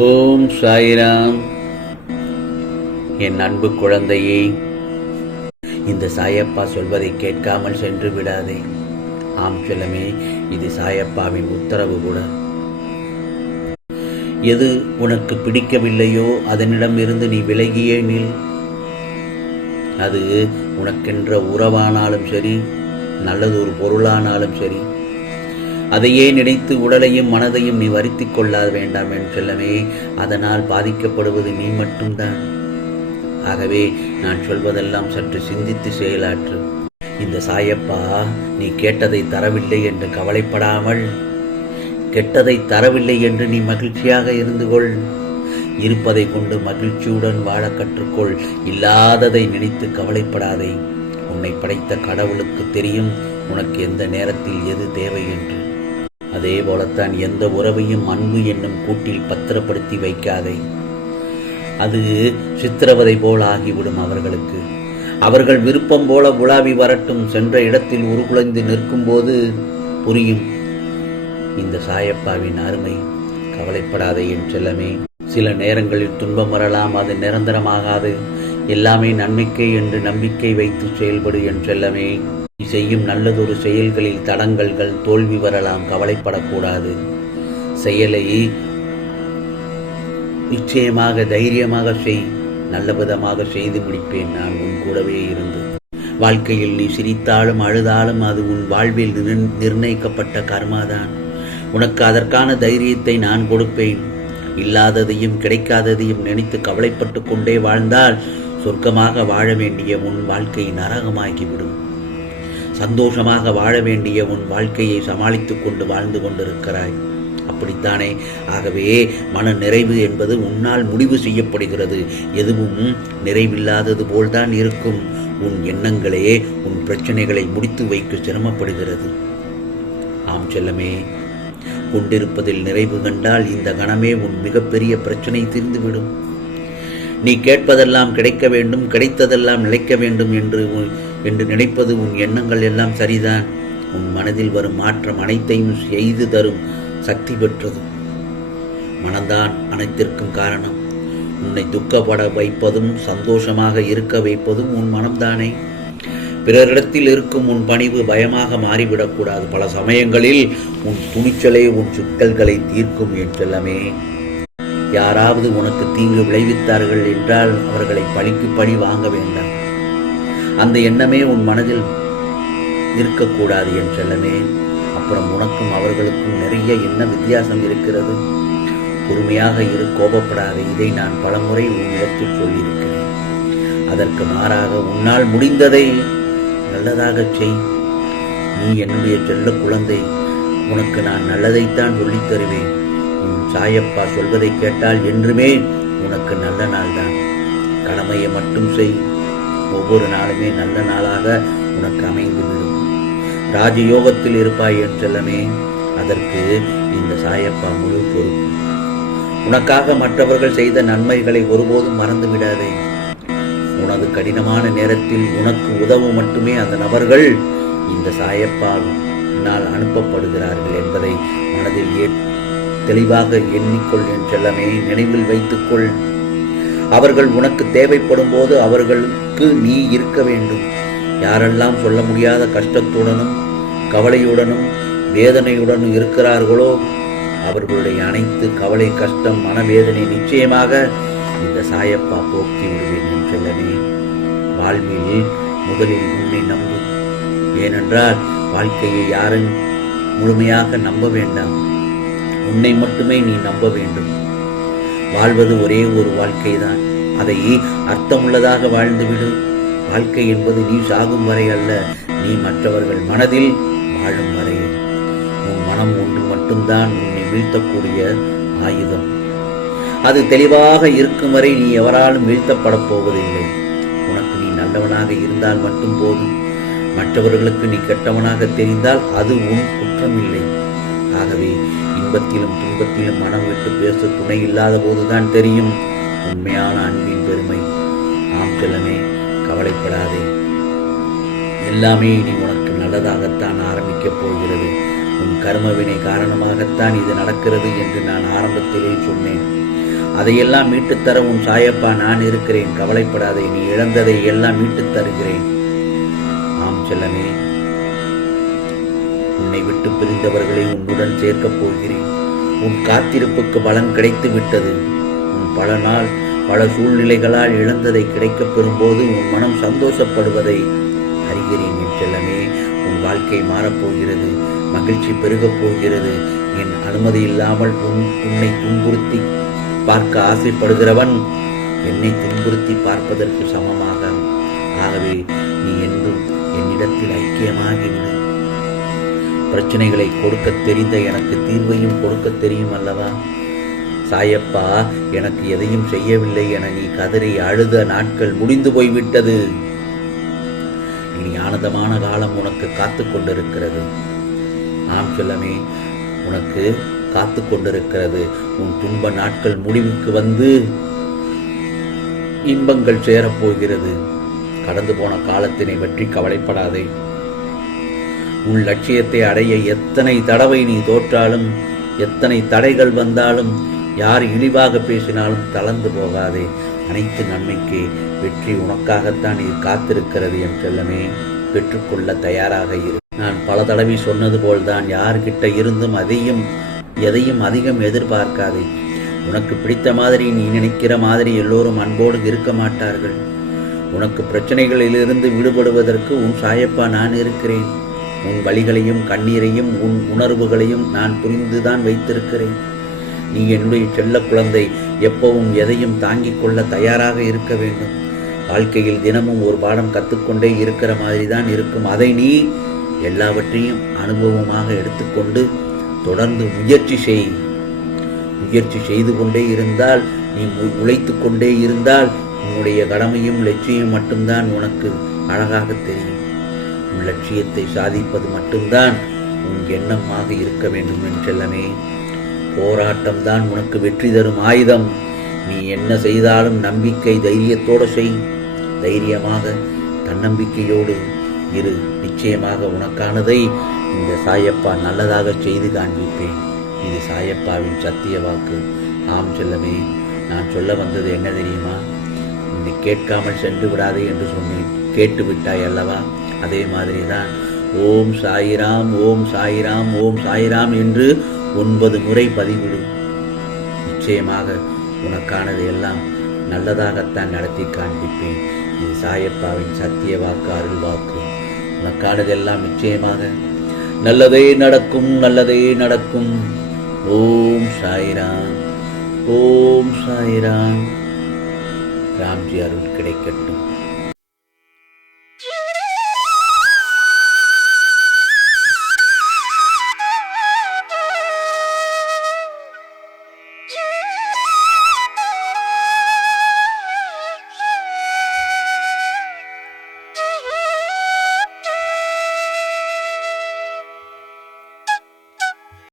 ஓம் சாய்ராம். என் அன்பு குழந்தையே இந்த சாயப்பா சொல்வதை கேட்காமல் சென்று விடாதே. ஆம் செல்லமே இது சாயப்பாவின் உத்தரவு கூட. எது உனக்கு பிடிக்கவில்லையோ அதனிடமிருந்து நீ விலகியே நில். அது உனக்கென்ற உறவானாலும் சரி நல்லது ஒரு பொருளானாலும் சரி அதையே நினைத்து உடலையும் மனதையும் நீ வருத்தி கொள்ளாத வேண்டாம் என் செல்லமே. அதனால் பாதிக்கப்படுவது நீ மட்டும்தான். ஆகவே நான் சொல்வதெல்லாம் சற்று சிந்தித்து செயலாற்று. இந்த சாயப்பா நீ கேட்டதை தரவில்லை என்று கவலைப்படாமல் கெட்டதை தரவில்லை என்று நீ மகிழ்ச்சியாக இருந்து கொள். இருப்பதை கொண்டு மகிழ்ச்சியுடன் வாழ கற்றுக்கொள். இல்லாததை நினைத்து கவலைப்படாதே. உன்னை படைத்த கடவுளுக்கு தெரியும் உனக்கு எந்த நேரத்தில் எது தேவை என்று. அதே போலத்தான் எந்த உறவையும் அன்பு என்னும் கூட்டில் பத்திரப்படுத்தி வைக்காதே. அது சித்திரவதை போல் ஆகிவிடும் அவர்களுக்கு. அவர்கள் விருப்பம் போல உலாவி வரட்டும் சென்ற இடத்தில் உருகுலைந்து நிற்கும்போது புரியும். இந்த சாயப்பாவின் அருமை கவலைப்படாதே என் செல்லமே. சில நேரங்களில் துன்பம் வரலாம் அது நிரந்தரமாகாது. எல்லாமே நன்மைக்கே என்று நம்பிக்கை வைத்து செயல்படு என் செல்லமே. செய்யும் நல்லதொரு செயல்களில் தடங்கல்கள் தோல்வி வரலாம் கவலைப்படக்கூடாது. செயலை நிச்சயமாக தைரியமாக செய். நல்ல விதமாக செய்து முடிப்பேன் நான் உன் கூடவே இருந்து. வாழ்க்கையில் நீ சிரித்தாலும் அழுதாலும் அது உன் வாழ்வில் நிர்ணயிக்கப்பட்ட கர்மாதான் உனக்கு அதற்கான தைரியத்தை நான் கொடுப்பேன். இல்லாததையும் கிடைக்காததையும் நினைத்து கவலைப்பட்டு கொண்டே வாழ்ந்தால் சொர்க்கமாக வாழ வேண்டிய உன் வாழ்க்கை நரகமாகிவிடும். சந்தோஷமாக வாழ வேண்டிய உன் வாழ்க்கையை சமாளித்துக் கொண்டு வாழ்ந்து கொண்டிருக்கிறாய். அப்படித்தானே? ஆகவே மன நிறைவு என்பது உன்னால் முடிவு செய்யப்படுகிறது. எதுவும் நிறைவில்லாதது போல்தான் இருக்கும். உன் எண்ணங்களே உன் பிரச்சனைகளை முடித்து வைக்க சிரமப்படுகிறது. ஆம் செல்லமே கொண்டிருப்பதில் நிறைவு கண்டால் இந்த கணமே உன் மிகப்பெரிய பிரச்சனை தீர்ந்துவிடும். நீ கேட்பதெல்லாம் கிடைக்க வேண்டும் கிடைத்ததெல்லாம் நிலைக்க வேண்டும் என்று உன்- என்று நினைப்பது உன் எண்ணங்கள் எல்லாம் சரிதான். உன் மனதில் வரும் மாற்றம் அனைத்தையும் செய்து தரும் சக்தி பெற்றது. மனம்தான் அனைத்திற்கும் காரணம். உன்னை துக்கப்பட வைப்பதும் சந்தோஷமாக இருக்க வைப்பதும் உன் மனம்தானே. பிறரிடத்தில் இருக்கும் உன் பணிவு பயமாக மாறிவிடக்கூடாது பல சமயங்களில் உன் துணிச்சலே உன் சிக்கல்களை தீர்க்கும் என்றெல்லாமே யாராவது உனக்கு தீங்கு விளைவித்தார்கள் என்றால் அவர்களை பழிக்கு பழி வாங்க வேண்டாம். அந்த எண்ணமே உன் மனதில் இருக்கக்கூடாது என் செல்லமே. அப்புறம் உனக்கும் அவர்களுக்கும் நிறைய என்ன வித்தியாசம் இருக்கிறது? பொறுமையாக இரு கோபப்படாதே. இதை நான் பலமுறை உன்னிடத்தில் சொல்லியிருக்கிறேன். அதற்கு மாறாக உன்னால் முடிந்ததை நல்லதாகச் செய். நீ என்னுடைய செல்ல குழந்தை. உனக்கு நான் நல்லதைத்தான் சொல்லித் தருவேன். உன் சாயப்பா சொல்வதை கேட்டால் என்றுமே உனக்கு நல்ல நாள்தான். கடமையை மட்டும் செய். ஒவ்வொரு நாளுமே நல்ல நாளாக உனக்கு அமைந்து விடும் ராஜயோகத்தில் இருப்பாய் என்றெல்லாமே அதற்கு இந்த சாயப்பா முழு பொறுப்பு. உனக்காக மற்றவர்கள் செய்த நன்மைகளை ஒருபோதும் மறந்து விடாதே உனது கடினமான நேரத்தில் உனக்கு உதவும் மட்டுமே அந்த நபர்கள் இந்த சாயப்பால் அனுப்பப்படுகிறார்கள் என்பதை மனதில் ஏ தெளிவாக எண்ணிக்கொள் என்றெல்லாமே நினைவில் வைத்துக்கொள். அவர்கள் உனக்கு தேவைப்படும் போது அவர்கள் அவர்களுக்கு நீ இருக்க வேண்டும். யாரெல்லாம் சொல்ல முடியாத கஷ்டத்துடனும் கவலையுடனும் வேதனையுடனும் இருக்கிறார்களோ அவர்களுடைய அனைத்து கவலை கஷ்டம் மனவேதனை நிச்சயமாக இந்த சாயப்பா போக்கி விடுவேன் என் செல்லமே வாழ்வில் முதலில் உன்னை நம்பு ஏனென்றால் வாழ்க்கையை யாரும் முழுமையாக நம்ப வேண்டாம். உன்னை மட்டுமே நீ நம்ப வேண்டும். வாழ்வது ஒரே ஒரு வாழ்க்கைதான். அதை அர்த்தமுள்ளதாக வாழ்ந்துவிடு. வாழ்க்கை என்பது நீ சாகும் வரை அல்ல நீ மற்றவர்கள் மனதில் வாழும் வரை. உன் மனம் ஒன்று மட்டும்தான் உன்னை வீழ்த்தக்கூடிய ஆயுதம். அது தெளிவாக இருக்கும் வரை நீ எவராலும் வீழ்த்தப்படப் போவதில்லை. உனக்கு நீ நல்லவனாக இருந்தால் மட்டும் போதும். மற்றவர்களுக்கு நீ கெட்டவனாக தெரிந்தால் அது உன் குற்றம் இல்லை ஆகவே இன்பத்திலும் துன்பத்திலும் மனம் விட்டு பேச துணை இல்லாத போதுதான் தெரியும். உண்மையான அன்பின் பெருமை. ஆம் செல்லமே கவலைப்படாதே. எல்லாமே இனி உனக்கு நல்லதாகத்தான் ஆரம்பிக்கப் போகிறது. உன் கர்மவினை காரணமாகத்தான் இது நடக்கிறது என்று நான் ஆரம்பத்திலே சொன்னேன். அதையெல்லாம் மீட்டுத்தர உன் சாயப்பா நான் இருக்கிறேன். கவலைப்படாதே நீ இழந்ததை எல்லாம் மீட்டுத் தருகிறேன். ஆம் செல்லமே உன்னை விட்டு பிரிந்தவர்களை உன்னுடன் சேர்க்கப் போகிறேன். உன் காத்திருப்புக்கு பலன் கிடைத்து விட்டது பல நாள் பல சூழ்நிலைகளால் இழந்ததை கிடைக்கப் பெறும்போது உன் மனம் சந்தோஷப்படுவதை அறிகிறேன் என் செல்லமே. உன் வாழ்க்கை மாறப்போகிறது மகிழ்ச்சி பெருகப் போகிறது. என் அனுமதி இல்லாமல் உன் உன்னை துன்புறுத்தி பார்க்க ஆசைப்படுகிறவன் என்னை துன்புறுத்தி பார்ப்பதற்கு சமமாக. ஆகவே நீ என்றும் என்னிடத்தில் ஐக்கியமாகி விடு பிரச்சனைகளை கொடுக்க தெரிந்த எனக்கு தீர்வையும் கொடுக்க தெரியும் அல்லவா? சாயப்பா எனக்கு எதையும் செய்யவில்லை என நீ கதறி அழுத நாட்கள் முடிந்து போய்விட்டது. இனி ஆனந்தமான காலம் உனக்கு காத்து கொண்டிருக்கிறது. ஆம் செல்லமே உனக்கு காத்து கொண்டிருக்கிறது. உன் துன்ப நாட்கள் முடிவுக்கு வந்து இன்பங்கள் சேரப்போகிறது. கடந்து போன காலத்தினை பற்றி கவலைப்படாதே. உன் லட்சியத்தை அடைய எத்தனை தடவை நீ தோற்றாலும் எத்தனை தடைகள் வந்தாலும் யார் இழிவாக பேசினாலும் தளர்ந்து போகாதே. அனைத்து நன்மைக்கு வெற்றி உனக்காகத்தான் இது காத்திருக்கிறது என் செல்லமே. பெற்றுக்கொள்ள தயாராக இரு. நான் பல தடவை சொன்னது போல்தான் யார்கிட்ட இருந்தும் அதையும் எதையும் அதிகம் எதிர்பார்க்காதே. உனக்கு பிடித்த மாதிரி நீ நினைக்கிற மாதிரி எல்லோரும் அன்போடு இருக்க மாட்டார்கள். உனக்கு பிரச்சனைகளிலிருந்து விடுபடுவதற்கு உன் சாயப்பா நான் இருக்கிறேன். உன் வழிகளையும் கண்ணீரையும் உன் உணர்வுகளையும் நான் புரிந்துதான் வைத்திருக்கிறேன். நீ என்னுடைய செல்ல குழந்தை எப்பவும் எதையும் தாங்கிக் கொள்ள தயாராக இருக்க வேண்டும். வாழ்க்கையில் தினமும் ஒரு பாடம் கற்றுக்கொண்டே இருக்கிற மாதிரி தான் இருக்கும். அதை நீ எல்லாவற்றையும் அனுபவமாக எடுத்துக்கொண்டு தொடர்ந்து முயற்சி செய். முயற்சி செய்து கொண்டே இருந்தால் நீ உழைத்து உழைத்துக் கொண்டே இருந்தால் உன்னுடைய கடமையும் லட்சியம் மட்டும்தான் உனக்கு அழகாக தெரியும். உன் லட்சியத்தை சாதிப்பது மட்டும்தான் உன் எண்ணமாக இருக்க வேண்டும் என் செல்லமே. போராட்டம் தான் உனக்கு வெற்றி தரும் ஆயுதம். நீ என்ன செய்தாலும் நம்பிக்கை தைரியத்தோடு செய். தைரியமாக தன்னம்பிக்கையோடு இரு. நிச்சயமாக உனக்கானதை இந்த சாயப்பா நல்லதாக செய்து காண்பிப்பேன். இது சாயப்பாவின் சத்திய வாக்கு. ஆம் செல்லமே நான் சொல்ல வந்தது என்ன தெரியுமா? நீ கேட்காமல் சென்று விடாதே என்று சொன்னேன். கேட்டு விட்டாய் அல்லவா? அதே மாதிரி தான் ஓம் சாயிராம் ஓம் சாயிராம் ஓம் சாயிராம் என்று ஒன்பது முறை பதிவிடு. நிச்சயமாக உனக்கானது எல்லாம் நல்லதாகத்தான் நடத்தி காண்பிப்பேன். இது சாயப்பாவின் சத்திய வாக்கு அருள் வாக்கு. உனக்கானதெல்லாம் நிச்சயமாக நல்லதே நடக்கும் நல்லதே நடக்கும். ஓம் சாய்ராம் ஓம் சாய்ராம். ராம்ஜி அருள் கிடைக்கட்டும்.